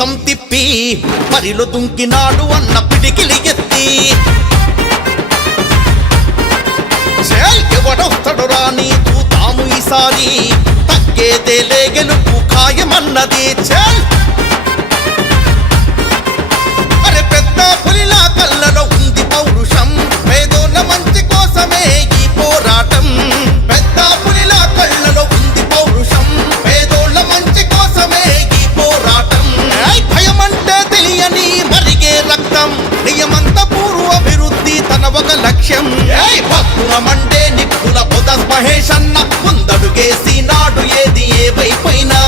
మీసం తిప్పి పరిలో దుంకినాడు అన్న పిడికిలి ఎత్తి ఎవడొస్తాడు రాని చూతాము ఈసారి తగ్గేదేలే గెలుపు ఖాయమన్నది చెల్ అరే పెద్ద పులిలా కళ్ళలో ఉంది పౌరుషం పేదోళ్ళ మంచి కోసమే ఈ పోరాటం పెద్ద పులిలా కళ్ళలో ఉంది పౌరుషం పేదోళ్ళ మంచి కోసమే ఈ పోరాటం భయమంటే తెలియని మరిగే రక్తం నియమంత పూర్వ అభివృద్ధి తన ఒక లక్ష్యం భక్తులమంటే నిప్పుల బోధాస్ మహేష్ అన్న ముందడుగేసి నాడు ఏది ఏవైపోయినా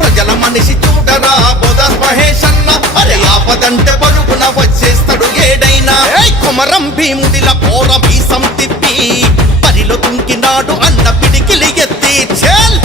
ప్రజల మనిషి చూడరా బోధాస్ మహేష్ అన్న అరే ఆపదంటే పరుగున వచ్చేస్తాడు ఏడైనా కుమరం భీముడిల పోర మీసం తిప్పి పరిలో తుంకినాడు అన్న పిడికిలి ఎత్తి చెల్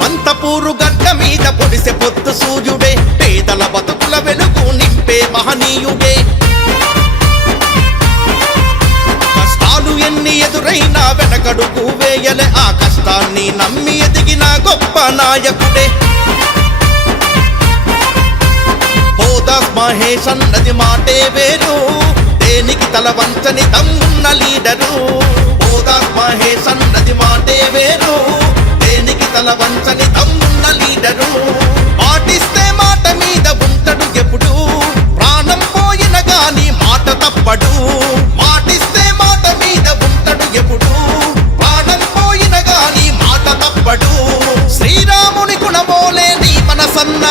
మంతపూరు గడ్డ మీద పొడిసె పొత్తు సూర్యుడే పేదల బతుకుల వెలుగు నింపే మహనీయుడే కష్టాలు ఎన్ని ఎదురైనా వెనకడుగు వేయలే ఆ కష్టాన్ని నమ్మి ఎదిగిన గొప్ప నాయకుడే బోధాస్ మహేష్ అన్నది మాటే వేరు దేనికి తల వంచని తమ్మున్న లీడరు బోధాస్ మహేష్ అన్నది మాటే వేరు తల వంచని తమ్మున్న లీడరు పాటిస్తే మాట మీద ఉంటాడు ఎప్పుడు ప్రాణం పోయిన గాని మాట తప్పడు మాటిస్తే మాట మీద ఉంటాడు ఎప్పుడు ప్రాణం పోయిన గాని మాట తప్పడు శ్రీరాముని గుణమోలే నీ మనసన్న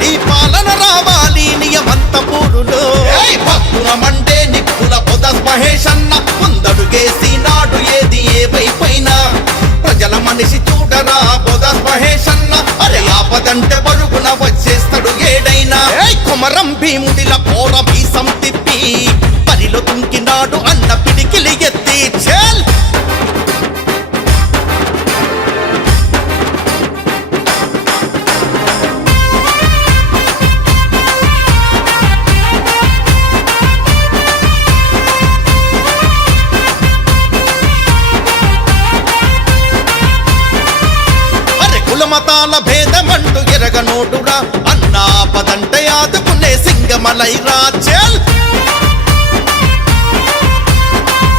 నీ పాలన రావాలి నియమంత పూరులో భక్తులమంటే నిప్పుల బోధాస్ మహేష్ అన్న ముందడుగేసి నాడు ఏది ఏవైపోయినా ప్రజల మనిషి చూడరా బోధాస్ మహేష్ అన్న అరే ఆపదంటే పరుగున వచ్చేస్తాడు ఏడైనా కుమరం భీముడిల పోర మీసం తిప్పి పరిలో తుంకినాడు అన్న పిడికిలి ఎత్తి చెల్ మతాల భేదమంటూ ఎరగనోడురా అన్నా పదంటే ఆదుకునే సింగమలైరా చెల్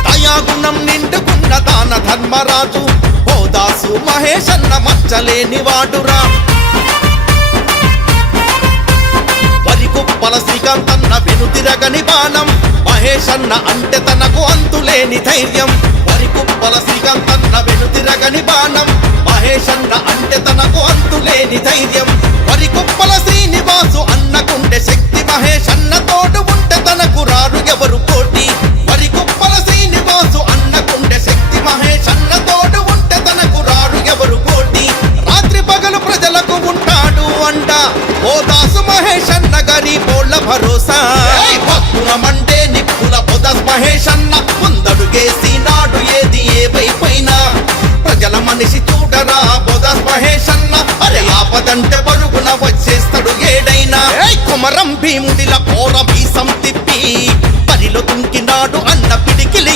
దయాగుణం నిండుకున్న దాన ధర్మరాజు బోధాసు మహేష్ అన్న మచ్చలేని వాడురా వరికుప్పల శ్రీకాంత్ అన్న వెనుతిరగని బాణం మహేష్ అన్న అంటే తనకు అంతులేని ధైర్యం వరికుప్పల శ్రీకాంత్ అన్న వెనుతిరగని బాణం మహేష్ అన్న అంటే తనకు అంతులేని ధైర్యం వరికుప్పల శ్రీనివాసు అన్నకుంటే శక్తి మహేష్ అన్న తోడు ఉంటే తనకు రారు ఎవరు పోటీ వరికుప్పల శ్రీనివాసు అన్నకుంటే శక్తి మహేష్ అన్న తోడు ఉంటే తనకు రారు ఎవరు పోటీ రాత్రి పగలు ప్రజలకు ఉంటాడు అంట బోధాసు మహేష్ అన్న గరీబోళ్ళ భరోసా భక్తులమంటే నిప్పుల బోధాస్ మహేష్ అన్న ముందడుగేసి నాడు ఏది ఏవైపోయినా ప్రజల మనిషి చూడరా బోధాస్ మహేష్ అన్న అరే ఆపదంటే పరుగున వచ్చేస్తాడు ఏడైనా కుమరం భీముడిల పోర మీసం తిప్పి పరిలో తుంకినాడు అన్న పిడికిలి